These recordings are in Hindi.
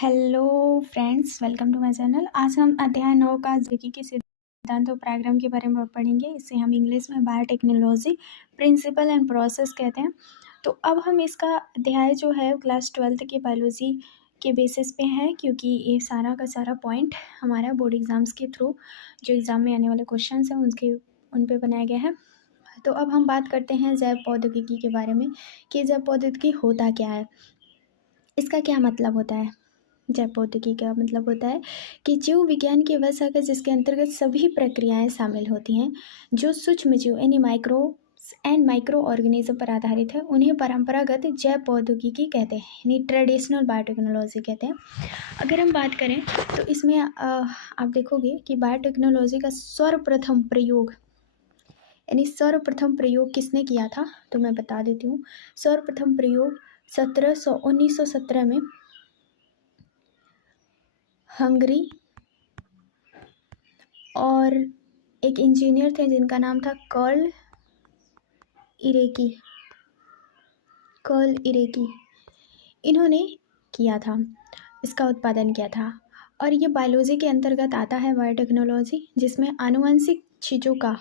Hello friends, welcome to my channel. आज हम अध्याय 9 का जीके के सिद्धांत और प्राइग्राम के बारे में पढ़ेंगे। इसे हम इंग्लिश में बायोटेक्नोलॉजी प्रिंसिपल एंड प्रोसेस कहते हैं। तो अब हम इसका अध्याय जो है क्लास 12th की बायोलॉजी के बेसिस पे है, क्योंकि ये सारा का सारा पॉइंट हमारा बोर्ड एग्ज़ाम्स के थ्रू जो एग्ज़ाम में आने वाले क्वेश्चन हैं उन पे बनाया गया है। तो अब हम बात करते हैं जैव प्रौद्योगिकी के बारे में कि जैव प्रौद्योगिकी होता क्या है, इसका क्या मतलब होता है। जैव प्रौद्योगिकी का मतलब होता है कि जीव विज्ञान की वह शाखा जिसके अंतर्गत सभी प्रक्रियाएं शामिल होती हैं जो सूक्ष्म जीव यानी माइक्रो ऑर्गेनिज्म पर आधारित है, उन्हें परंपरागत जैव प्रौद्योगिकी कहते हैं, यानी ट्रेडिशनल बायोटेक्नोलॉजी कहते हैं। अगर हम बात करें तो इसमें आप देखोगे कि बायोटेक्नोलॉजी का सर्वप्रथम प्रयोग किसने किया था, तो मैं बता देती हूँ। सर्वप्रथम प्रयोग 1917 में हंगरी और एक इंजीनियर थे जिनका नाम था कार्ल इरेकी, इन्होंने किया था, इसका उत्पादन किया था। और ये बायोलॉजी के अंतर्गत आता है बायोटेक्नोलॉजी, जिसमें आनुवंशिक चीज़ों का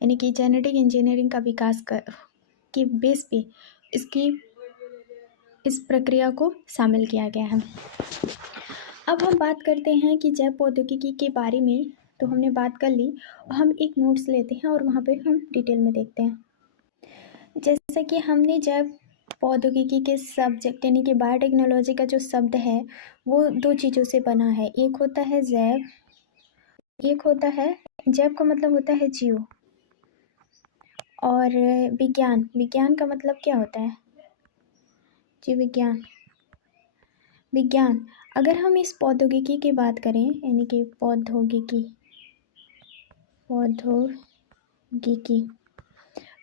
यानी कि जेनेटिक इंजीनियरिंग का विकास के बेस पे इस प्रक्रिया को शामिल किया गया है। अब हम बात करते हैं कि जैव प्रौद्योगिकी के बारे में, तो हमने बात कर ली। हम एक नोट्स लेते हैं और वहाँ पे हम डिटेल में देखते हैं। जैसा कि हमने जैव प्रौद्योगिकी के सब्जेक्ट यानी कि बायोटेक्नोलॉजी का जो शब्द है वो दो चीज़ों से बना है। एक होता है जैव का मतलब होता है जीव, और विज्ञान का मतलब क्या होता है, जीव विज्ञान। अगर हम इस प्रौद्योगिकी की बात करें यानी कि प्रौद्योगिकी,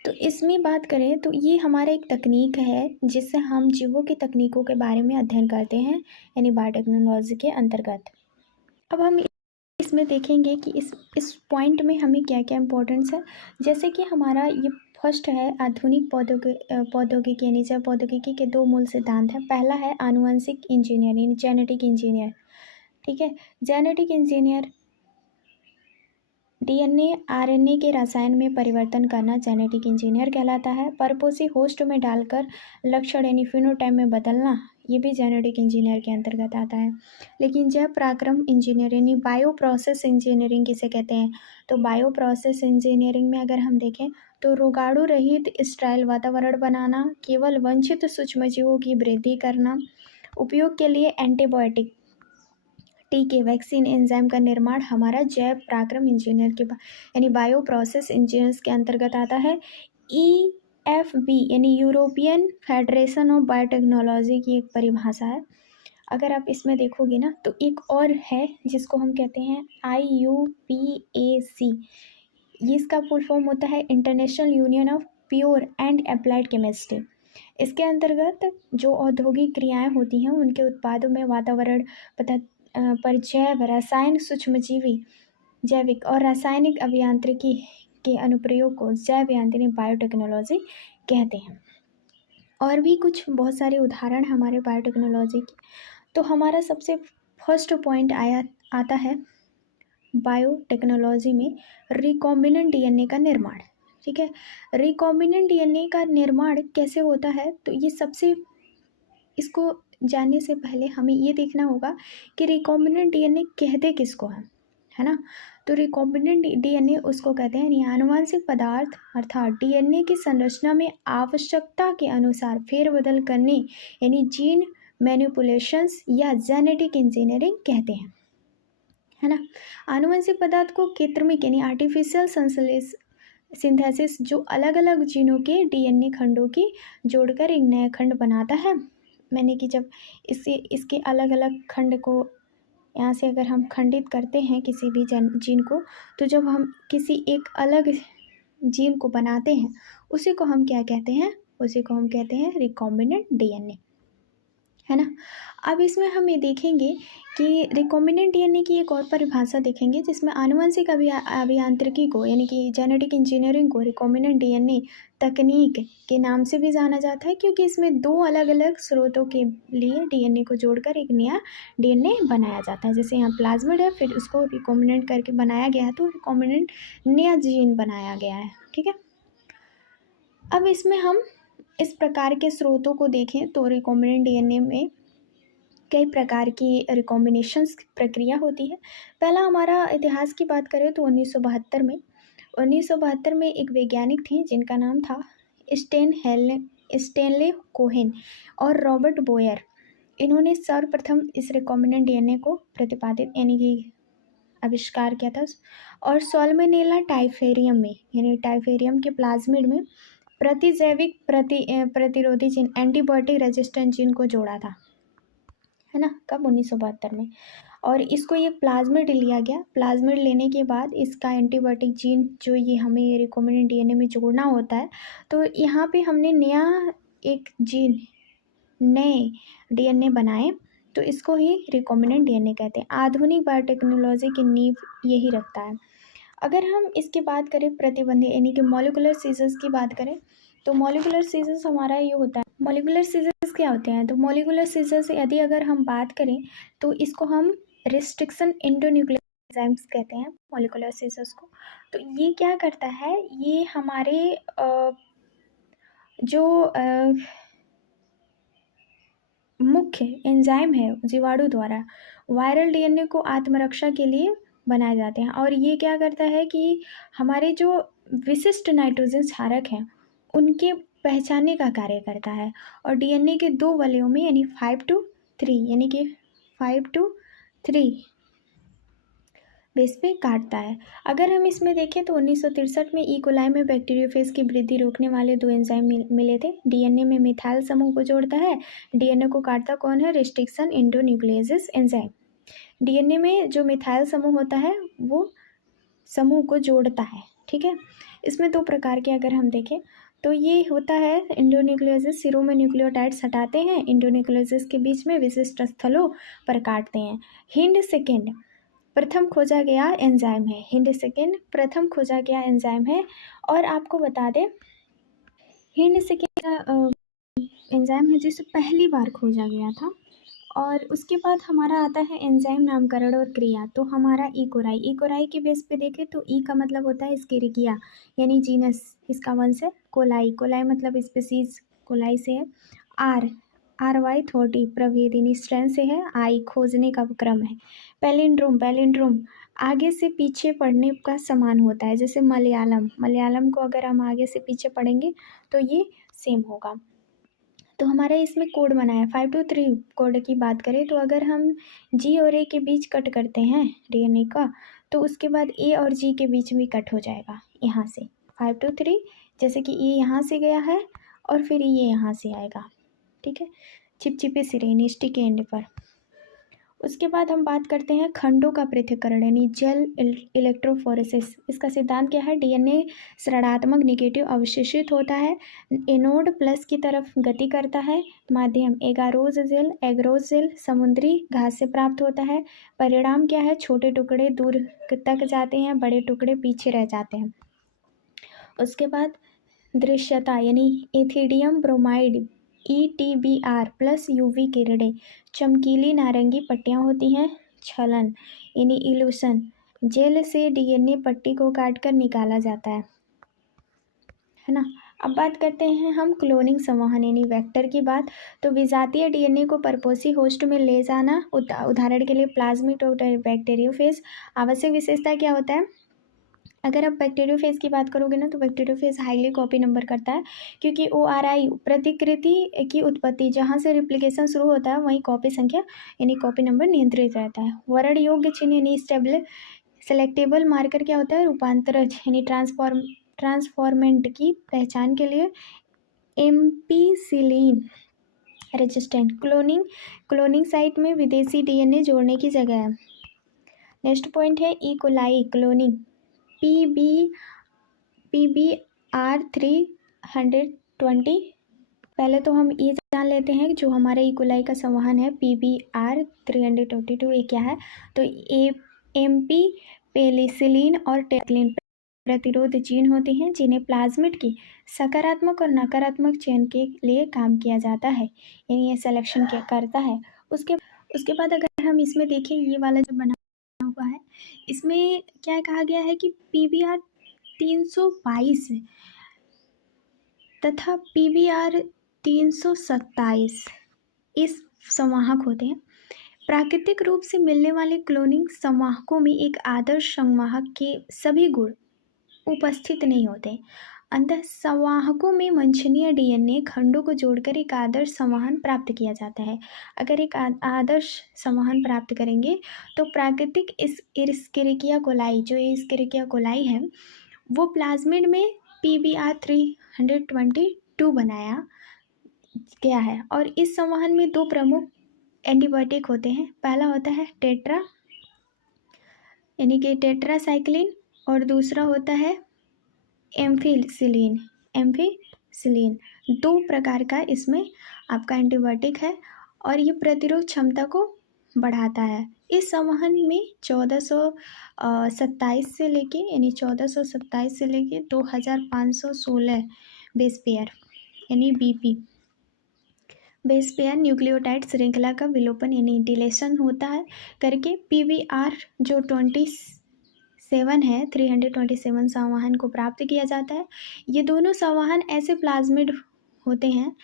तो इसमें बात करें तो ये हमारा एक तकनीक है जिससे हम जीवों की तकनीकों के बारे में अध्ययन करते हैं, यानी बायोटेक्नोलॉजी के अंतर्गत। अब हम इसमें देखेंगे कि इस पॉइंट में हमें क्या क्या इम्पोर्टेंस है। जैसे कि हमारा ये फर्स्ट है आधुनिक प्रौद्योगिकी यानी जैव प्रौद्योगिकी के दो मूल सिद्धांत हैं। पहला है आनुवंशिक इंजीनियर यानी जेनेटिक इंजीनियर, ठीक है। जेनेटिक इंजीनियर डीएनए आरएनए के रसायन में परिवर्तन करना जेनेटिक इंजीनियर कहलाता है। परपोषी होस्ट में डालकर लक्षण यानी फिनोटाइप में बदलना, ये भी जेनेटिक इंजीनियर के अंतर्गत आता है। लेकिन जैव पराक्रम इंजीनियर यानी बायो प्रोसेस इंजीनियरिंग किसे कहते हैं, तो बायो प्रोसेस इंजीनियरिंग में अगर हम देखें तो रोगाणु रहित स्टेराइल वातावरण बनाना, केवल वंचित सूक्ष्मजीवों की वृद्धि करना, उपयोग के लिए एंटीबायोटिक, टीके, वैक्सीन, एंजाइम का निर्माण हमारा जैव पराक्रम इंजीनियर के यानी बायो प्रोसेस इंजीनियर्स के अंतर्गत आता है। EFB यानी यूरोपियन फेडरेशन ऑफ बायोटेक्नोलॉजी की एक परिभाषा है। अगर आप इसमें देखोगे ना तो एक और है जिसको हम कहते हैं IUPAC, ये इसका फुल फॉर्म होता है international union of pure and applied chemistry. इसके अंतर्गत जो औद्योगिक क्रियाएं होती हैं उनके उत्पादों में वातावरण पर जैव रसायन सूक्ष्मजीवी जैविक और रासायनिक अभियांत्रिकी के अनुप्रयोग को जैव यांत्रिकी बायोटेक्नोलॉजी कहते हैं। और भी कुछ बहुत सारे उदाहरण हमारे बायोटेक्नोलॉजी के। तो हमारा सबसे फर्स्ट पॉइंट आता है बायोटेक्नोलॉजी में रिकॉम्बिनेंट डीएनए का निर्माण, ठीक है। रिकॉम्बिनेंट डीएनए का निर्माण कैसे होता है, तो ये इसको जानने से पहले हमें ये देखना होगा कि रिकॉम्बिनेंट डीएनए कहते किसको है ना। तो रिकॉम्बिनेंट डीएनए उसको कहते हैं यानी आनुवंशिक पदार्थ अर्थात डीएनए की संरचना में आवश्यकता के अनुसार फेरबदल करने यानी जीन मैनिपुलेशंस या जेनेटिक इंजीनियरिंग कहते हैं, है ना। आनुवंशिक पदार्थ को कृत्रिम यानी आर्टिफिशियल सिंथेसिस जो अलग अलग जीनों के डीएनए खंडों की जोड़कर एक नया खंड बनाता है। मैंने कि जब इसके अलग अलग खंड को यहाँ से अगर हम खंडित करते हैं किसी भी जीन को, तो जब हम किसी एक अलग जीन को बनाते हैं उसी को हम क्या कहते हैं, उसी को हम कहते हैं रिकॉम्बिनेंट डीएनए, है ना। अब इसमें हम ये देखेंगे कि रिकॉम्बिनेंट डीएनए की एक और परिभाषा देखेंगे, जिसमें आनुवंशिक अभियांत्रिकी को यानी कि जेनेटिक इंजीनियरिंग को रिकॉम्बिनेंट डीएनए तकनीक के नाम से भी जाना जाता है, क्योंकि इसमें दो अलग अलग स्रोतों के लिए डीएनए को जोड़कर एक नया डीएनए बनाया जाता है। जैसे यहाँ प्लाज्मिड है, फिर उसको रिकॉम्बिनेंट करके बनाया गया है, तो रिकॉम्बिनेंट नया जीन बनाया गया है। ठीक है, अब इसमें हम इस प्रकार के स्रोतों को देखें तो रिकॉम्बिनेंट डीएनए में कई प्रकार की रिकॉम्बिनेशंस प्रक्रिया होती है। पहला हमारा इतिहास की बात करें तो 1972 में एक वैज्ञानिक थे जिनका नाम था स्टेनले कोहेन और रॉबर्ट बोयर। इन्होंने सर्वप्रथम इस रिकॉम्बिनेंट डीएनए को प्रतिपादित यानी कि आविष्कार किया था, और सॉल्मोनेला टाइफेरियम में यानी टाइफेरियम के प्लाज्मिड में प्रतिजैविक प्रतिरोधी जीन एंटीबायोटिक रेजिस्टेंट जीन को जोड़ा था, है ना। कब? 1972 में। और इसको ये प्लाज्मिड लिया गया। प्लाज्मिड लेने के बाद इसका एंटीबायोटिक जीन जो ये हमें रिकॉम्बिनेंट डीएनए में जोड़ना होता है, तो यहाँ पे हमने नया एक जीन नए डीएनए बनाए, तो इसको ही रिकॉम्बिनेंट डीएनए कहते हैं। आधुनिक बायोटेक्नोलॉजी की नींव यही रखता है। अगर हम इसकी बात करें प्रतिबंध यानी कि मॉलिकुलर सीजर्स की बात करें, तो मॉलिकुलर सीजर्स हमारा ये होता है। मॉलिकुलर सीजर्स क्या होते हैं? तो मॉलिकुलर सीजर्स यदि अगर हम बात करें तो इसको हम रिस्ट्रिक्शन एंडोन्यूक्लियर एंजाइम्स कहते हैं मॉलिकुलर सीजर्स को। तो ये क्या करता है, ये हमारे जो मुख्य एंजाइम है जीवाणु द्वारा वायरल डीएनए को आत्मरक्षा के लिए बनाए जाते हैं, और ये क्या करता है कि हमारे जो विशिष्ट नाइट्रोजन क्षारक हैं उनके पहचानने का कार्य करता है, और डीएनए के दो वलयों में यानी 5 to 3 यानी कि 5 to 3 बेस पे काटता है। अगर हम इसमें देखें तो 1963 में ई कोलाई में बैक्टीरियोफेज की वृद्धि रोकने वाले दो एंजाइम मिले थे। डीएनए में मिथाइल समूह को जोड़ता है, डीएनए को काटता कौन है? Restriction एंडोन्यूक्लियोसिस enzyme. डीएनए में जो मिथाइल समूह होता है वो समूह को जोड़ता है। ठीक है, इसमें दो प्रकार के अगर हम देखें तो ये होता है एंडोन्यूक्लियोसिस, सिरों में न्यूक्लियोटाइड्स हटाते हैं, एंडोन्यूक्लियोसिस के बीच में विशिष्ट स्थलों पर काटते हैं। हिंड सेकेंड प्रथम खोजा गया एंजाइम है। हिंड सेकेंड प्रथम खोजा गया एंजाइम है, और आपको बता दें हिंड सेकेंड एंजाइम है जिसे पहली बार खोजा गया था। और उसके बाद हमारा आता है एंजाइम नामकरण और क्रिया। तो हमारा इकोराई के बेस पे देखें तो ई का मतलब होता है स्केरिकिया यानी जीनस, इसका वंश है। कोलाई मतलब स्पीसीज कोलाई से है। RY30 प्रभेद यानी स्ट्रेन से है। आई खोजने का क्रम है। पैलिंड्रोम आगे से पीछे पढ़ने का समान होता है, जैसे मलयालम को अगर हम आगे से पीछे पढ़ेंगे तो ये सेम होगा। तो हमारा इसमें कोड बना है 5 to 3 कोड की बात करें तो अगर हम जी और ए के बीच कट करते हैं डीएनए का, तो उसके बाद ए और जी के बीच भी कट हो जाएगा यहाँ से 5 to 3, जैसे कि ए यहाँ से गया है और फिर ये यहाँ से आएगा। ठीक है, चिपचिपे सिरे स्टिक एंड पर। उसके बाद हम बात करते हैं खंडों का पृथक्करण यानी जेल इलेक्ट्रोफोरेसिस। इसका सिद्धांत क्या है? डीएनए ऋणात्मक नेगेटिव अवशेषित होता है, एनोड प्लस की तरफ गति करता है। माध्यम एगारोज जेल समुद्री घास से प्राप्त होता है। परिणाम क्या है? छोटे टुकड़े दूर तक जाते हैं, बड़े टुकड़े पीछे रह जाते हैं। उसके बाद दृश्यता यानी ethidium bromide ETBR plus UV किरणें, चमकीली नारंगी पट्टियाँ होती हैं। छलन यानी इल्यूशन, जेल से डीएनए पट्टी को काटकर निकाला जाता है ना। अब बात करते हैं हम क्लोनिंग संवहन यानी वेक्टर की बात। तो विजातीय डीएनए को परपोषी होस्ट में ले जाना, उदाहरण के लिए प्लाज्मिड और बैक्टीरियोफेज। आवश्यक विशेषता क्या होता है? अगर आप बैक्टीरियोफेज की बात करोगे ना तो बैक्टीरियोफेज हाईली कॉपी नंबर करता है, क्योंकि ORI प्रतिकृति की उत्पत्ति जहाँ से रिप्लिकेशन शुरू होता है वहीं कॉपी संख्या यानी कॉपी नंबर नियंत्रित रहता है। वर्ण योग्य चिन्ह यानी स्टेबल सेलेक्टेबल मार्कर क्या होता है? रूपांतरज यानी ट्रांसफॉर्मेंट की पहचान के लिए एम्पीसिलिन रेजिस्टेंट। क्लोनिंग साइट में विदेशी डीएनए जोड़ने की जगह है। नेक्स्ट पॉइंट है ई कोलाई क्लोनिंग। PBR320 पहले तो हम ये जान लेते हैं कि जो हमारा इकोलाई का संवहन है PBR 322 ये क्या है। तो MP पेनिसिलिन और टेक्लिन प्रतिरोध जीन होते हैं जिन्हें प्लाज्मिड की सकारात्मक और नकारात्मक चयन के लिए काम किया जाता है, यानी ये सिलेक्शन क्या करता है। उसके बाद अगर हम इसमें देखें, ये वाला जो बना हुआ है इसमें क्या कहा गया है कि PBR 322 तथा PBR 327 इस संवाहक होते हैं। प्राकृतिक रूप से मिलने वाले क्लोनिंग संवाहकों में एक आदर्श संवाहक के सभी गुण उपस्थित नहीं होते। अंतः संवाहकों में वांछनीय DNA खंडों को जोड़कर एक आदर्श संवहन प्राप्त किया जाता है। अगर एक आदर्श संवहन प्राप्त करेंगे तो प्राकृतिक इस इस्केरिकिया कोलाई, जो इस्केरिकिया कोलाई है, वो प्लाज्मिड में PBR 322 बनाया गया है। और इस संवहन में दो प्रमुख एंटीबायोटिक होते हैं। पहला होता है टेट्रा यानी कि टेट्रासाइक्लिन और दूसरा होता है एम्फिसिलिन। दो प्रकार का इसमें आपका एंटीबायोटिक है और ये प्रतिरोध क्षमता को बढ़ाता है। इस संवहन में 1427 से लेके 2516 बेस पेयर यानी BP बेस पेयर न्यूक्लियोटाइड श्रृंखला का विलोपन यानी डिलेशन होता है करके PBR जो 27 है 327 संवहन को प्राप्त किया जाता है। ये दोनों संवहन ऐसे प्लाज्मिड होते हैं,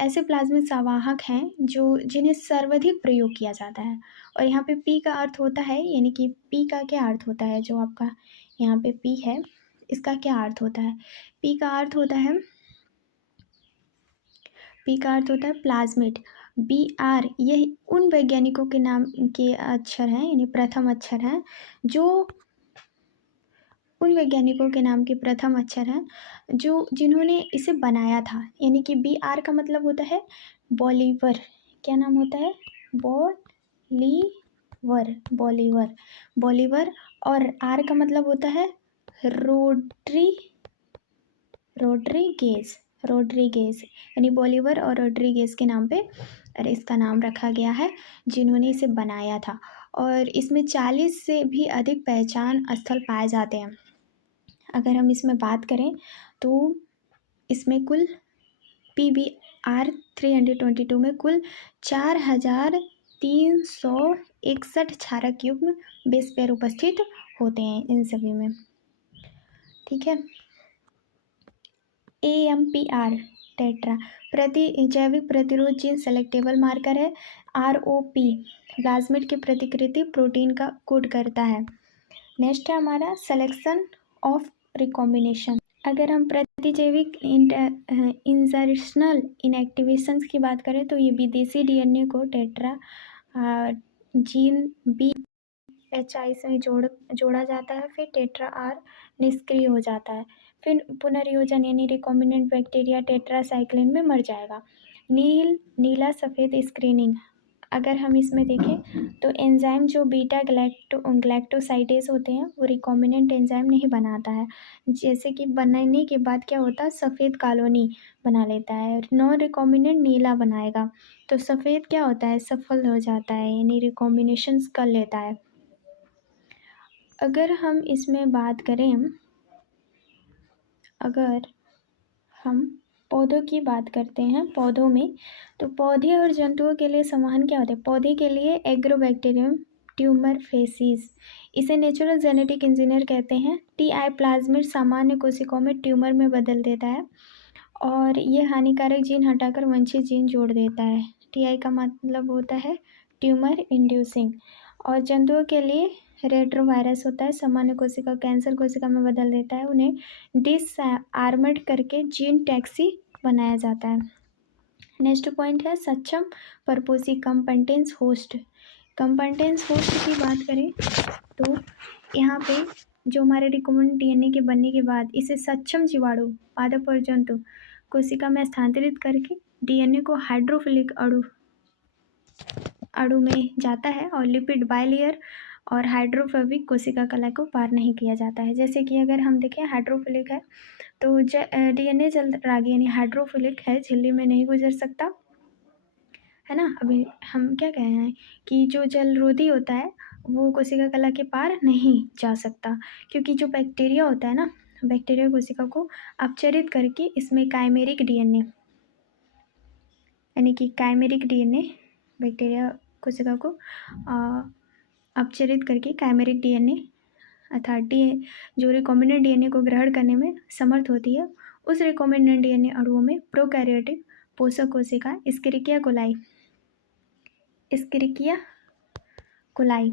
ऐसे प्लाज्मिड संवाहक हैं जिन्हें सर्वाधिक प्रयोग किया जाता है। और यहाँ पे P का अर्थ होता है, यानी कि P का क्या अर्थ होता है, जो आपका यहाँ पे P है इसका क्या अर्थ होता है। P का अर्थ होता है प्लाज्मिड। BR यह उन वैज्ञानिकों के नाम के अक्षर हैं, यानी प्रथम अक्षर हैं, जिन्होंने इसे बनाया था। यानी कि BR का मतलब होता है बॉलीवर। क्या नाम होता है? बॉलीवर। और R का मतलब होता है रोड्रीगेज, यानी बॉलीवर और रोड्रीगेज के नाम पे इसका नाम रखा गया है, जिन्होंने इसे बनाया था। और इसमें 40 से भी अधिक पहचान स्थल पाए जाते हैं। अगर हम इसमें बात करें तो इसमें कुल PBR 322 में कुल 4361 क्षारक युग्म बेस पेयर उपस्थित होते हैं इन सभी में। ठीक है। AMPR टेट्रा जैविक प्रतिरोध जीन सेलेक्टेबल मार्कर है। ROP प्लाज्मिड की प्रतिकृति प्रोटीन का कोड करता है। नेक्स्ट है हमारा सिलेक्शन ऑफ रिकॉम्बिनेशन। अगर हम प्रतिजैविक इंजर्शनल इनएक्टिवेशंस की बात करें तो ये विदेशी DNA को टेट्रा जीन BHI से जोड़ा जाता है, फिर टेट्रा R निष्क्रिय हो जाता है, फिर पुनर्योजन यानी रिकॉम्बिनेंट बैक्टीरिया टेट्रासाइक्लिन में मर जाएगा। नीला सफ़ेद स्क्रीनिंग, अगर हम इसमें देखें तो एंजाइम जो बीटा ग्लैक्टोसाइडेज होते हैं वो रिकॉम्बिनेंट एंजाइम नहीं बनाता है। जैसे कि बनाने के बाद क्या होता है, सफ़ेद कॉलोनी बना लेता है, नॉन रिकॉम्बिनेंट नीला बनाएगा, तो सफ़ेद क्या होता है, सफल हो जाता है, यानी रिकॉम्बिनेशंस कर लेता है। अगर हम इसमें बात करें, अगर हम पौधों की बात करते हैं, पौधों में तो पौधे और जंतुओं के लिए संवहन क्या होते हैं। पौधे के लिए एग्रोबैक्टीरियम ट्यूमर फेसिस, इसे नेचुरल जेनेटिक इंजीनियर कहते हैं। TI प्लाज्मिड सामान्य कोशिकाओं में ट्यूमर में बदल देता है और ये हानिकारक जीन हटाकर वांछित जीन जोड़ देता है। TI का मतलब होता है ट्यूमर इंड्यूसिंग। और जंतुओं के लिए रेट्रोवायरस होता है, सामान्य कोशिका कैंसर कोशिका में बदल देता है, उन्हें डिसआर्मड करके जीन टैक्सी बनाया जाता है। नेक्स्ट पॉइंट है सक्षम परपोषी कंपटेंस होस्ट। कंपटेंस होस्ट की बात करें तो यहाँ पे जो हमारे रिकॉम्बिनेंट DNA के बनने के बाद इसे सक्षम जीवाणु पादप और जंतु कोशिका में स्थानांतरित करके DNA को हाइड्रोफिलिक अणु में जाता है और लिपिड बाइलेयर और हाइड्रोफोबिक कोशिका कला को पार नहीं किया जाता है। जैसे कि अगर हम देखें हाइड्रोफिलिक है तो डीएनए जलरागी यानी हाइड्रोफिलिक है, झिल्ली में नहीं गुजर सकता, है ना। अभी हम क्या कह रहे हैं कि जो जलरोधी होता है वो कोशिका कला के पार नहीं जा सकता, क्योंकि जो बैक्टीरिया होता है ना, बैक्टीरिया कोशिका को अपचरित करके इसमें काइमेरिक डीएनए यानी कि काइमेरिक डीएनए बैक्टीरिया कोशिका को अपचरित करके काइमेरिक डीएनए अर्थात जो रिकॉम्बिनेंट डीएनए को ग्रहण करने में समर्थ होती है, उस रिकॉम्बिनेंट डीएनए अणुओं में प्रोकैरियोटिक पोषक कोशिका एस्केरिकिया कोलाई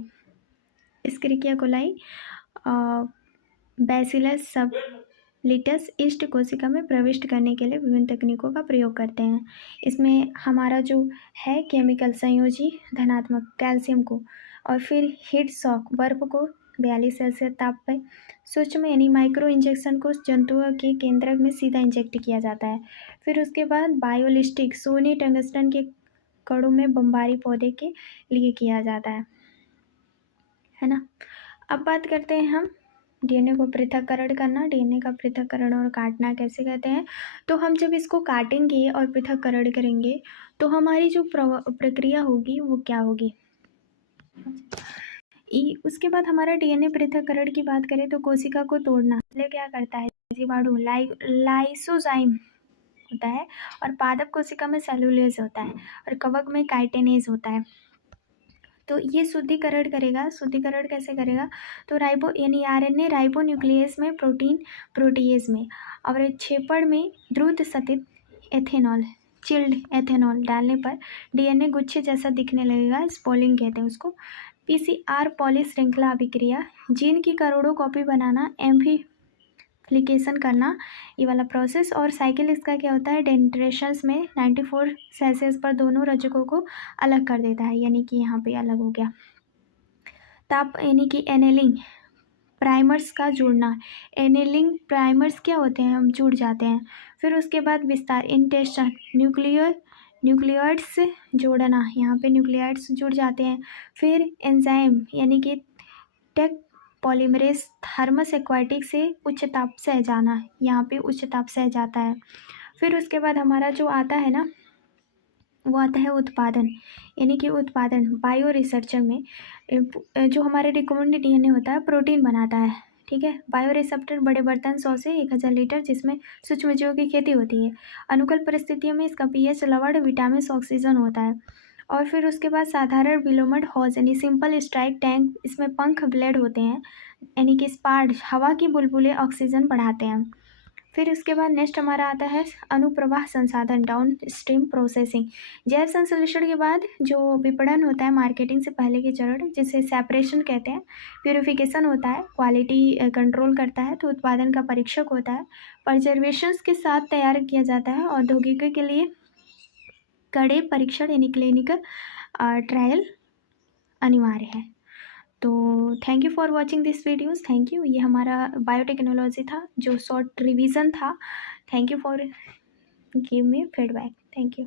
बैसिलस सबलिटस ईस्ट कोशिका में प्रविष्ट करने के लिए विभिन्न तकनीकों का प्रयोग करते हैं। इसमें हमारा जो है केमिकल संयोजी धनात्मक कैल्शियम को और फिर हीट शॉक बर्फ को 42 सेल्सियस ताप पर सूक्ष्म यानी माइक्रो इंजेक्शन को जंतुओं के केंद्रक में सीधा इंजेक्ट किया जाता है। फिर उसके बाद बायोलिस्टिक सोने टंगस्टन के कणों में बम्बारी पौधे के लिए किया जाता है ना। अब बात करते हैं हम डीएनए को पृथक्करण करना। डीएनए का पृथक्करण और काटना कैसे कहते हैं, तो हम जब इसको काटेंगे और पृथक्करण करेंगे तो हमारी जो प्रक्रिया होगी वो क्या होगी। उसके बाद हमारा डीएनए पृथक्करण की बात करें तो कोशिका को तोड़ना इसलिए क्या करता है, जीवाणु लाइसोजाइम होता है, और पादप कोशिका में सेलुलोज होता है, और कवक में काइटिनेज होता है। तो ये शुद्धिकरण करेगा। शुद्धिकरण कैसे करेगा, तो राइबो यानी आरएनए राइबो न्यूक्लियस में, प्रोटीन प्रोटीएज में, और क्षेपण में द्रुत सतित एथेनॉल चिल्ड एथेनॉल डालने पर डीएनए गुच्छे जैसा दिखने लगेगा, स्पॉलिंग कहते हैं उसको। पीसीआर पॉली श्रृंखला अभिक्रिया, जीन की करोड़ों कॉपी बनाना, एम्प्लीफिकेशन करना, ये वाला प्रोसेस। और साइकिल इसका क्या होता है, डेंट्रेशंस में 94 सेल्सियस पर दोनों रजकों को अलग कर देता है, यानी कि यहाँ पे अलग हो गया। ताप यानी कि एनेलिंग प्राइमर्स का जुड़ना, एनेलिंग प्राइमर्स क्या होते हैं, हम जुड़ जाते हैं। फिर उसके बाद विस्तार इंटेस्टाइन न्यूक्लियोइड्स जोड़ना, यहाँ पे न्यूक्लियोइड्स जुड़ जाते हैं। फिर एंजाइम यानी कि टेक पॉलीमरेज थर्मस एक्वाटिक से उच्च ताप सह जाना, यहाँ पे उच्च ताप सह जाता है। फिर उसके बाद हमारा जो आता है ना, वो आता है उत्पादन, यानी कि उत्पादन बायो रिसर्चर में जो हमारे रिकमेंडेड डीएनए होता है प्रोटीन बनाता है, ठीक है। बायोरिसेप्टर बड़े बर्तन 100 से 1000 लीटर जिसमें सूक्ष्मजीवों की खेती होती है। अनुकूल परिस्थितियों में इसका पीएच लवण विटामिन ऑक्सीजन होता है। और फिर उसके बाद साधारण बिलोमड हॉज यानी सिंपल स्ट्राइक टैंक, इसमें पंख ब्लेड होते हैं, यानी कि स्पार्ड हवा की बुलबुले ऑक्सीजन बढ़ाते हैं। फिर उसके बाद नेक्स्ट हमारा आता है अनुप्रवाह संसाधन डाउन स्ट्रीम प्रोसेसिंग। जैव संश्लेषण के बाद जो विपणन होता है मार्केटिंग से पहले के चरण, जिसे सेपरेशन कहते हैं, प्यूरिफिकेशन होता है, क्वालिटी कंट्रोल करता है, तो उत्पादन का परीक्षक होता है, प्रिजर्वेशंस के साथ तैयार किया जाता है, औद्योगिक के लिए कड़े परीक्षण यानी क्लिनिकल ट्रायल अनिवार्य है। तो thank you for watching this videos, thank you. ये हमारा बायोटेक्नोलॉजी था जो शॉर्ट रिवीजन था। Thank you for give me feedback, thank you.